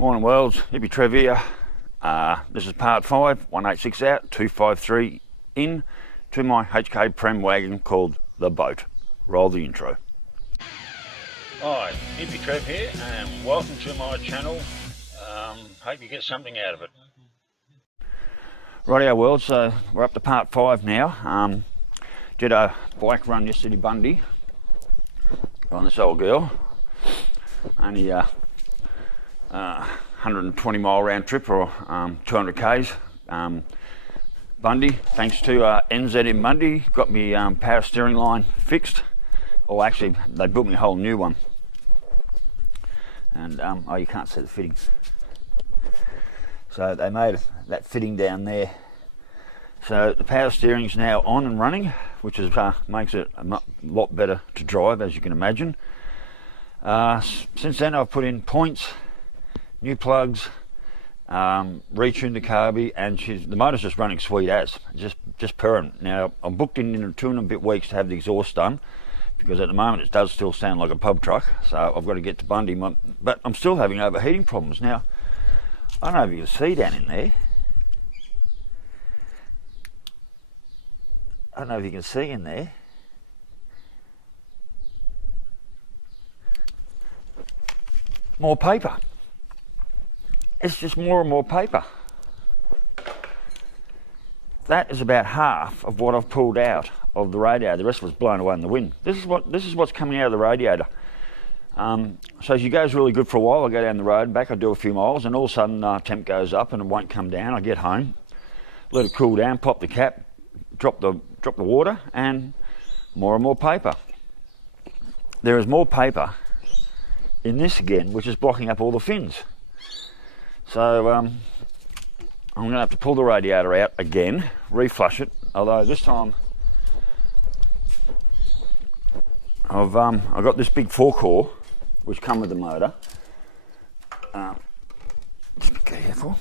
Morning worlds, Hippy Trev here. This is part 5, 186 out, 253 in to my HK Prt wagon called The Boat. Roll the intro. Hi, Hippy Trev here and welcome to my channel. Hope you get something out of it. Rightio world, so we're up to part 5 now. Did a bike run yesterday, Bundy, on this old girl. Only 120 mile round trip, or 200 k's. Bundy, thanks to NZM Bundy, got me power steering line fixed. Or actually, they built me a whole new one. And oh, you can't see the fittings. So they made that fitting down there. So the power steering's now on and running, which is makes it a lot better to drive, as you can imagine. Since then I've put in points, new plugs, retuned the carby, and the motor's just running sweet as, just purring. Now I'm booked in 2.5 weeks to have the exhaust done, because at the moment it does still sound like a pub truck, so I've got to get to Bundy, but I'm still having overheating problems. Now, I don't know if you can see down in there. I don't know if you can see in there. More paper. It's just more and more paper. That is about half of what I've pulled out of the radiator. The rest was blown away in the wind. This is what's coming out of the radiator. So as you goes really good for a while, I go down the road and back, I do a few miles, and all of a sudden temp goes up and it won't come down. I get home, let it cool down, pop the cap, drop the water, and more paper. There is more paper in this again, which is blocking up all the fins. So I'm going to have to pull the radiator out again, reflush it, although this time I've got this big 4-core which come with the motor. Just be careful.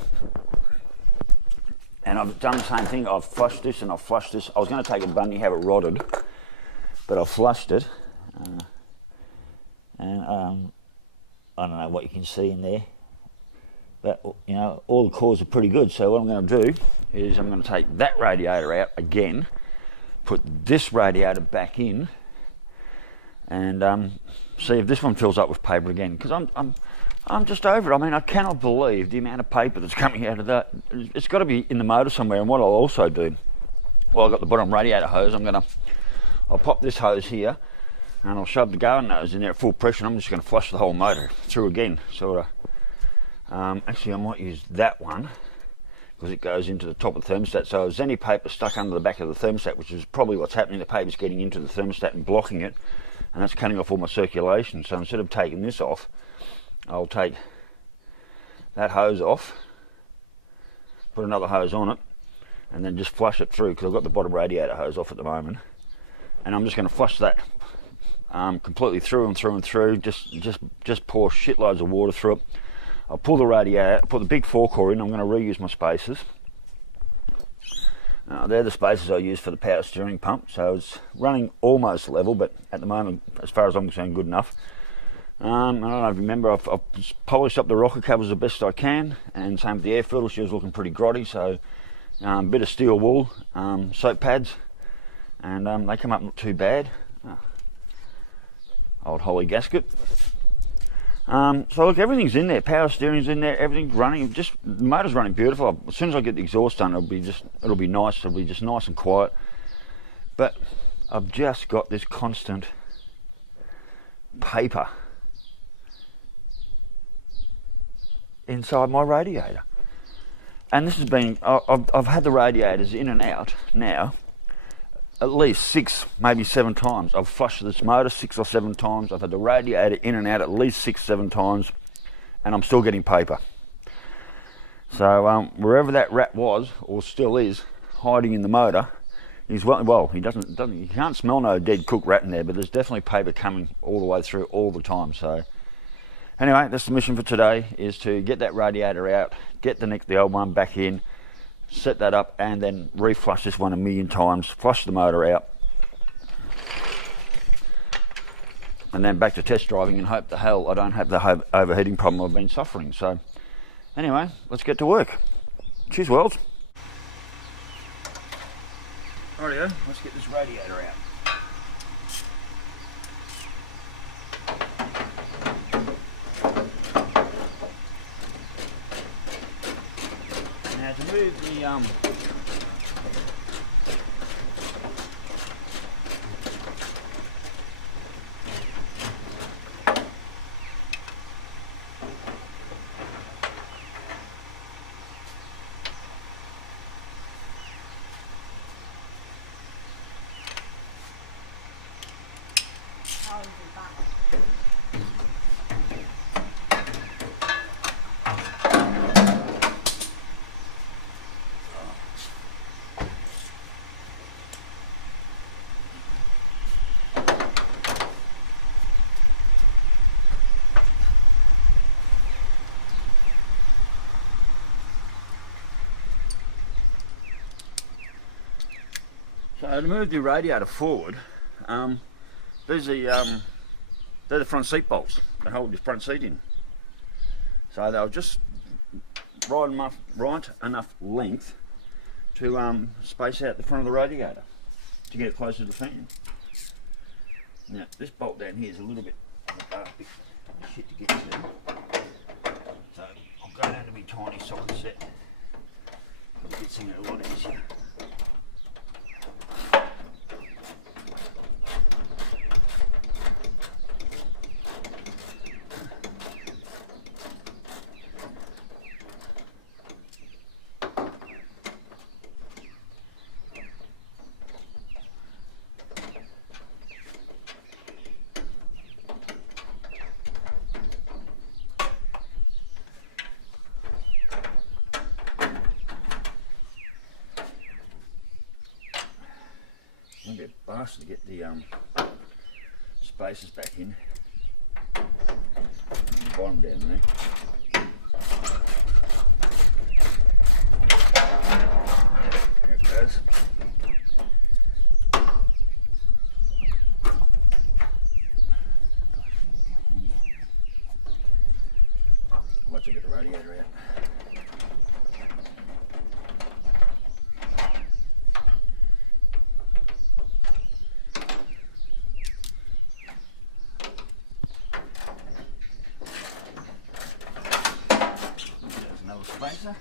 And I've done the same thing. I've flushed this and I've flushed this. I was going to take a Bundy, have it rotted, but I've flushed it. And I don't know what you can see in there, but you know, all the cores are pretty good. So what I'm going to do is I'm going to take that radiator out again, put this radiator back in, and see if this one fills up with paper again, because I'm just over it. I mean, I cannot believe the amount of paper that's coming out of that. It's got to be in the motor somewhere. And what I'll also do, well, I've got the bottom radiator hose. I'll pop this hose here, and I'll shove the garden hose in there at full pressure, and I'm just going to flush the whole motor through again, sort of. Actually, I might use that one, because it goes into the top of the thermostat. So if there's any paper stuck under the back of the thermostat, which is probably what's happening, the paper's getting into the thermostat and blocking it, and that's cutting off all my circulation. So instead of taking this off, I'll take that hose off, put another hose on it, and then just flush it through, because I've got the bottom radiator hose off at the moment, and I'm just going to flush that completely through and through. Just pour shitloads of water through it. I'll pull the radiator, put the big 4-core in. I'm going to reuse my spacers. They're the spacers I use for the power steering pump, so it's running almost level, but at the moment, as far as I'm concerned, good enough. I don't know if you remember, I've polished up the rocker covers the best I can, and same with the air filter. She was looking pretty grotty, so a bit of steel wool, soap pads, and they come up not too bad. Old Holly gasket. So look, everything's in there. Power steering's in there. Everything's running. Just the motor's running beautiful. As soon as I get the exhaust done, it'll be nice. It'll be just nice and quiet. But I've just got this constant paper inside my radiator, and this has been. I've had the radiators in and out now at least 6, maybe 7 times. I've flushed this motor 6 or 7 times. I've had the radiator in and out at least 6, 7 times, and I'm still getting paper. So wherever that rat was, or still is, hiding in the motor, he's well. He doesn't. You can't smell no dead cooked rat in there, but there's definitely paper coming all the way through all the time. So anyway, that's the mission for today: is to get that radiator out, get the old one back in, set that up, and then reflush this one 1,000,000 times, flush the motor out, and then back to test driving and hope the hell I don't have the overheating problem I've been suffering. So Anyway, let's get to work. Cheers, world. Rightio, let's get this radiator out. Now to move the So to move the radiator forward, these are they're the front seat bolts that hold your front seat in. So they'll just right enough length to space out the front of the radiator to get it closer to the fan. Now this bolt down here is a little bit bit shit to get to, so I'll go down to my tiny socket set. It gets in there a lot easier. I'm a bit fast to get the spacers back in. And the bottom down there. There it goes. Watch I get the radiator out. Spacer.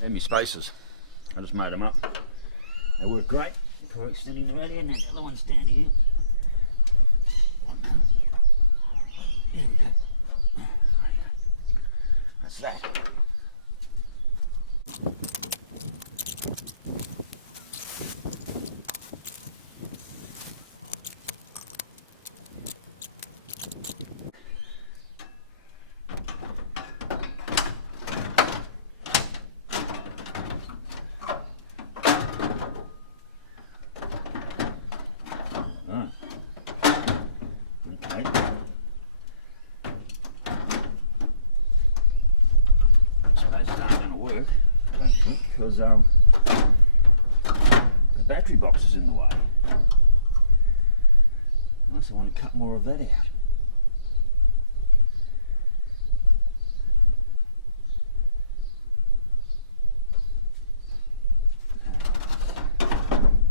They're my spacers. I just made them up. They work great for extending the radiator, and the other one's down here. That's that. Because the battery box is in the way. Unless I want to cut more of that out.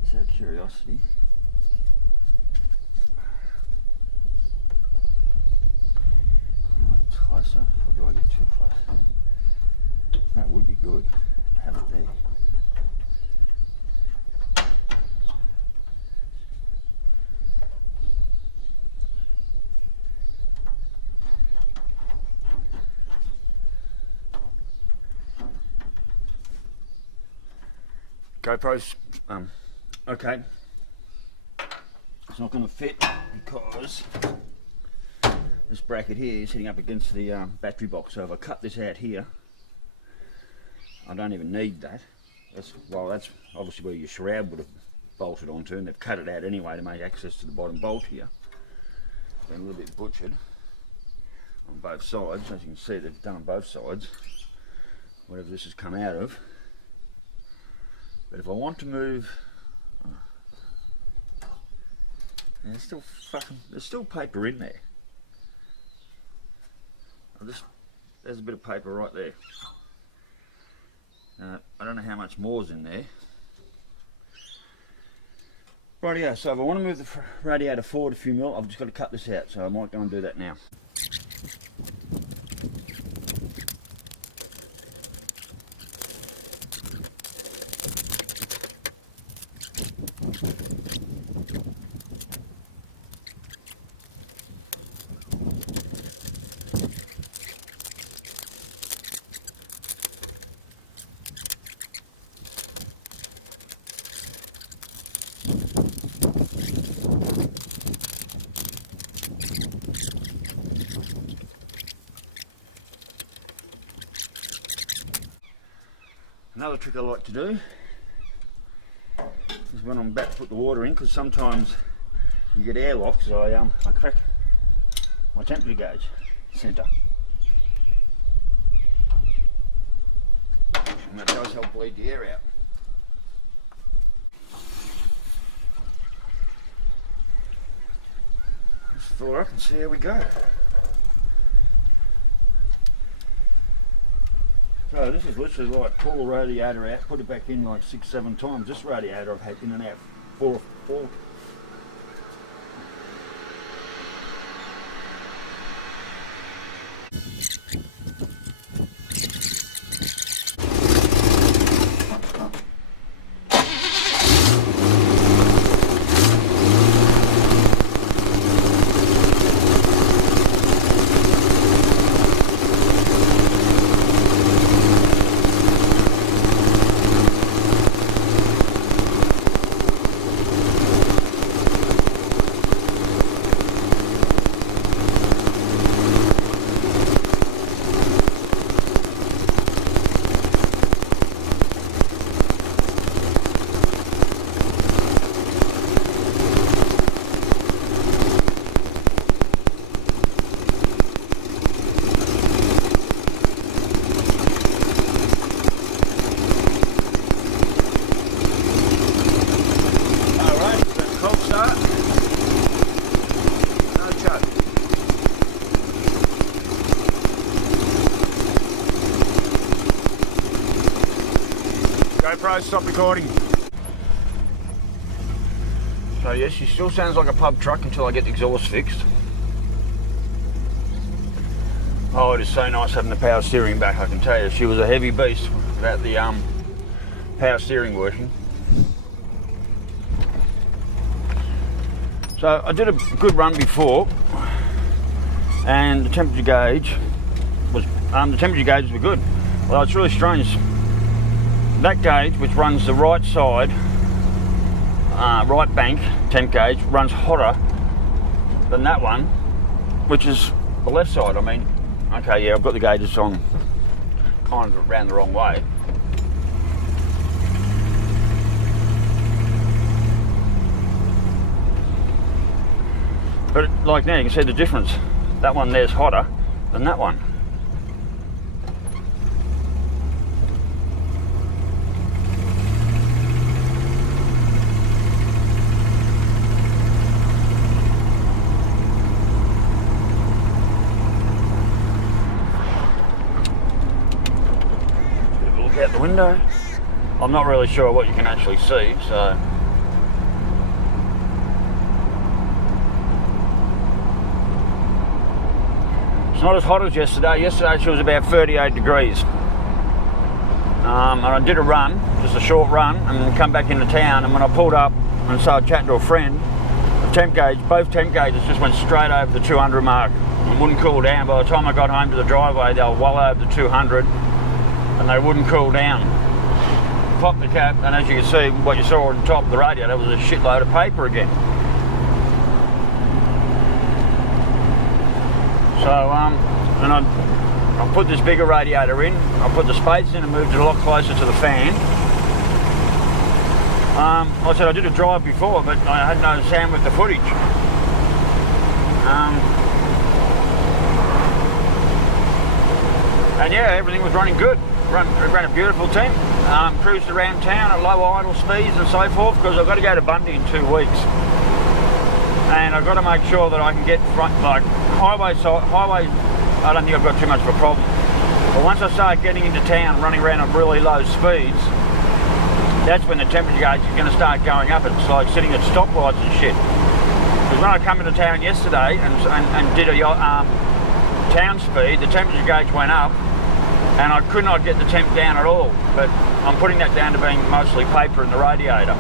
Just out of curiosity. How much closer, or do I get too close? That would be good. Have it there. GoPro's okay. It's not going to fit because this bracket here is hitting up against the battery box. So if I cut this out here, I don't even need that. That's obviously where your shroud would have bolted onto, and they've cut it out anyway to make access to the bottom bolt here. Been a little bit butchered on both sides. As you can see, they've done on both sides, whatever this has come out of. But if I want to move, there's still paper in there. There's a bit of paper right there. I don't know how much more's in there. Rightio, so if I want to move the radiator forward a few mil, I've just got to cut this out, so I might go and do that now. Another trick I like to do is when I'm about to put the water in, because sometimes you get airlocks, I crack my temperature gauge centre. And that does help bleed the air out. Let's fill her up and see how we go. So this is literally like pull the radiator out, put it back in like 6-7 times. This radiator I've had in and out four. GoPro, stop recording. So yes, she still sounds like a pub truck until I get the exhaust fixed. Oh, it is so nice having the power steering back, I can tell you. She was a heavy beast without the power steering working. So I did a good run before, and the temperature gauge was were good. Well, it's really strange. That gauge, which runs the right side, right bank temp gauge, runs hotter than that one, which is the left side. I mean, okay, yeah, I've got the gauges on kind of around the wrong way. But like now, you can see the difference. That one there's hotter than that one. Out the window. I'm not really sure what you can actually see, so it's not as hot as yesterday. Yesterday she was about 38 degrees. And I did a run, just a short run, and then come back into town, and when I pulled up and started chatting to a friend, the temp gauge, both temp gauges just went straight over the 200 mark and wouldn't cool down. By the time I got home to the driveway, they were well over the 200. And they wouldn't cool down. Popped the cap, and as you can see, what you saw on top of the radiator was a shitload of paper again. So and I put this bigger radiator in. I put the spades in and moved it a lot closer to the fan. Like I said, I did a drive before, but I had no sound with the footage. And yeah, everything was running good. Ran a beautiful temp. Cruised around town at low idle speeds and so forth, because I've got to go to Bundy in 2 weeks. And I've got to make sure that I can get like highway, I don't think I've got too much of a problem. But once I start getting into town, running around at really low speeds, that's when the temperature gauge is going to start going up. It's like sitting at stoplights and shit. Because when I come into town yesterday and did a town speed, the temperature gauge went up and I could not get the temp down at all. But I'm putting that down to being mostly paper in the radiator.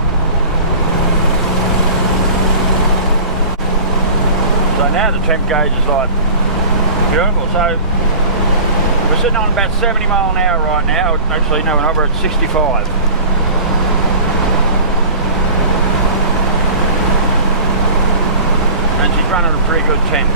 So now the temp gauge is like beautiful. So we're sitting on about 70 mile an hour right now. Actually, no, we're at 65. And she's running a pretty good temp.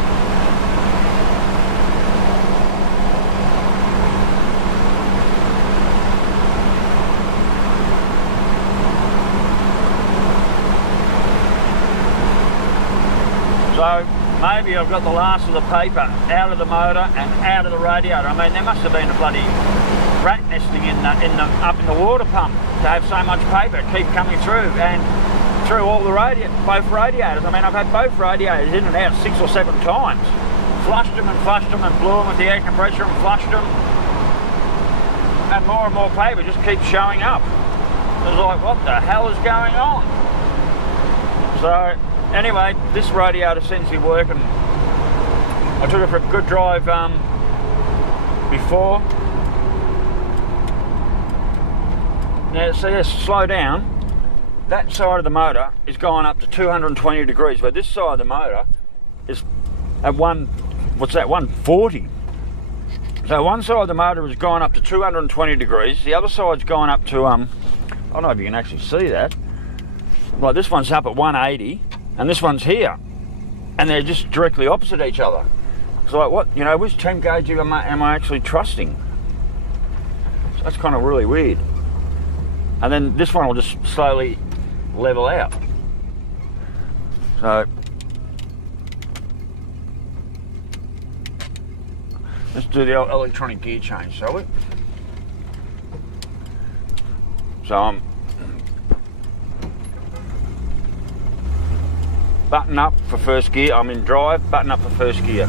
So maybe I've got the last of the paper out of the motor and out of the radiator. I mean, there must have been a bloody rat nesting up in the water pump to have so much paper keep coming through and through all the both radiators. I mean, I've had both radiators in and out 6 or 7 times. Flushed them and blew them with the air compressor and flushed them. And more paper just keeps showing up. It was like, what the hell is going on? So anyway, this radiator seems to be working. I took it for a good drive before. Now, see, let's slow down. That side of the motor is going up to 220 degrees, but this side of the motor is at 140. So one side of the motor is going up to 220 degrees, the other side's going up to, I don't know if you can actually see that. Like this one's up at 180, and this one's here. And they're just directly opposite each other. It's like, what, you know, which temp gauge am I actually trusting? So that's kind of really weird. And then this one will just slowly level out. So let's do the electronic gear change, shall we? So I'm button up for first gear. I'm in drive, button up for first gear.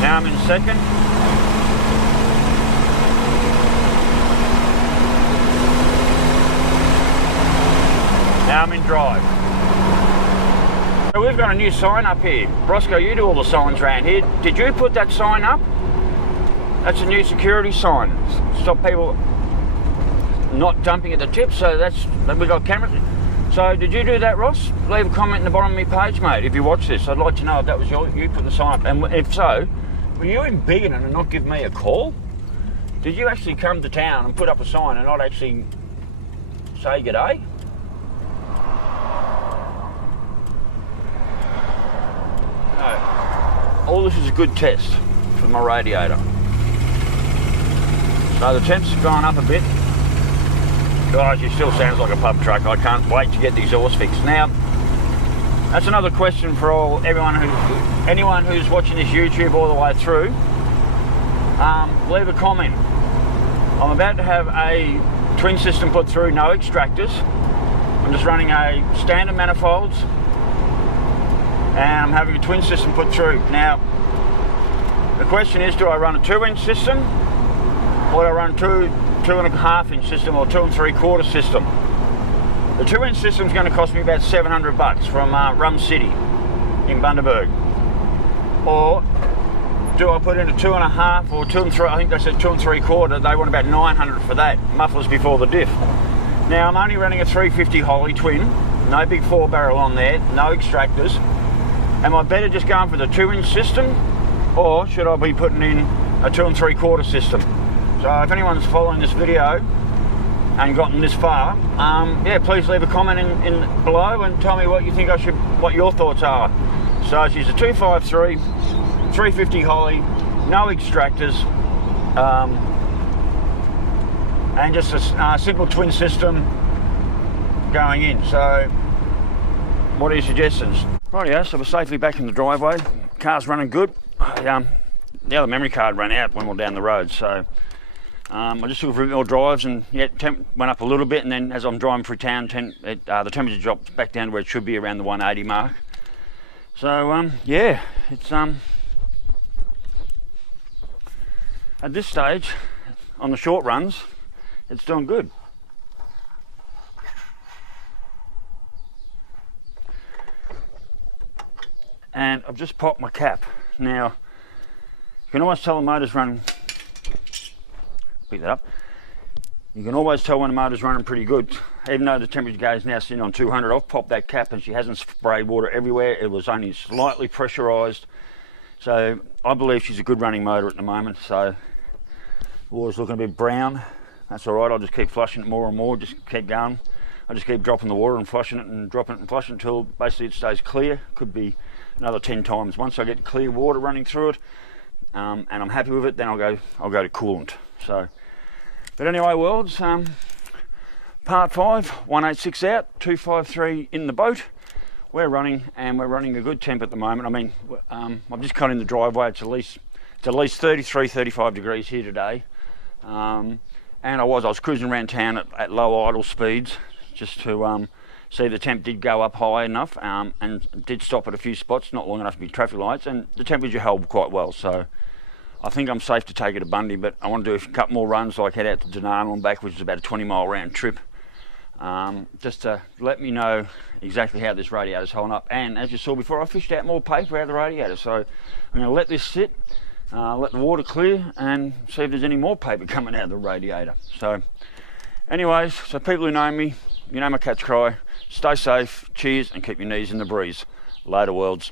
Now I'm in second. Now I'm in drive. So we've got a new sign up here. Roscoe, you do all the signs around here. Did you put that sign up? That's a new security sign. Stop people not dumping at the tip, so we've got cameras. So did you do that, Ross? Leave a comment in the bottom of my page, mate, if you watch this. I'd like to know if that was you put the sign up. And if so, were you in Biggin and not give me a call? Did you actually come to town and put up a sign and not actually say g'day? No. All this is a good test for my radiator. So the temp's gone up a bit. Guys, it still sounds like a pub truck. I can't wait to get the exhaust fixed. Now, that's another question for anyone who's watching this YouTube all the way through. Leave a comment. I'm about to have a twin system put through, no extractors. I'm just running a standard manifolds, and I'm having a twin system put through. Now, the question is, do I run a 2-inch system, or do I run 2.5-inch system, or 2 3/4 system? The 2-inch system is going to cost me about $700 from Rum City in Bundaberg. Or do I put in a 2.5 or 2 3? I think they said 2 3/4. They want about $900 for that. Mufflers before the diff. Now I'm only running a 350 Holley twin, no big 4-barrel on there, no extractors. Am I better just going for the 2-inch system, or should I be putting in a 2 3/4 system? So if anyone's following this video, and gotten this far, yeah, please leave a comment in below and tell me what you think what your thoughts are. So she's a 253, 350 Holly, no extractors, and just a simple twin system going in. So what are your suggestions? Rightio, so we're safely back in the driveway. Car's running good. The other memory card ran out when we were down the road, so I just took a few more drives, and yeah, temp went up a little bit, and then as I'm driving through town, the temperature dropped back down to where it should be, around the 180 mark. So yeah, it's at this stage, on the short runs, it's doing good. And I've just popped my cap. Now, you can always tell the motor's running, pick that up. You can always tell when the motor's running pretty good. Even though the temperature gauge is now sitting on 200, I've popped that cap and she hasn't sprayed water everywhere. It was only slightly pressurised. So I believe she's a good running motor at the moment. So the water's looking a bit brown. That's all right, I'll just keep flushing it more and more, just keep going. I just keep dropping the water and flushing it and dropping it and flushing it until basically it stays clear. Could be another 10 times. Once I get clear water running through it, and I'm happy with it, then I'll go to coolant. So, but anyway, worlds, part 5, 186 out, 253 in the boat. We're running, and we're running a good temp at the moment. I mean, I've just cut in the driveway. It's at least 33, 35 degrees here today. And I was cruising around town at low idle speeds, just to see the temp did go up high enough, and did stop at a few spots, not long enough to be traffic lights, and the temperature held quite well. So I think I'm safe to take it to Bundy, but I want to do a couple more runs, like head out to Dunana and back, which is about a 20-mile round trip, just to let me know exactly how this radiator's holding up. And as you saw before, I fished out more paper out of the radiator, so I'm going to let this sit, let the water clear, and see if there's any more paper coming out of the radiator. So anyways, so people who know me, you know my catch cry: stay safe, cheers, and keep your knees in the breeze. Later, worlds.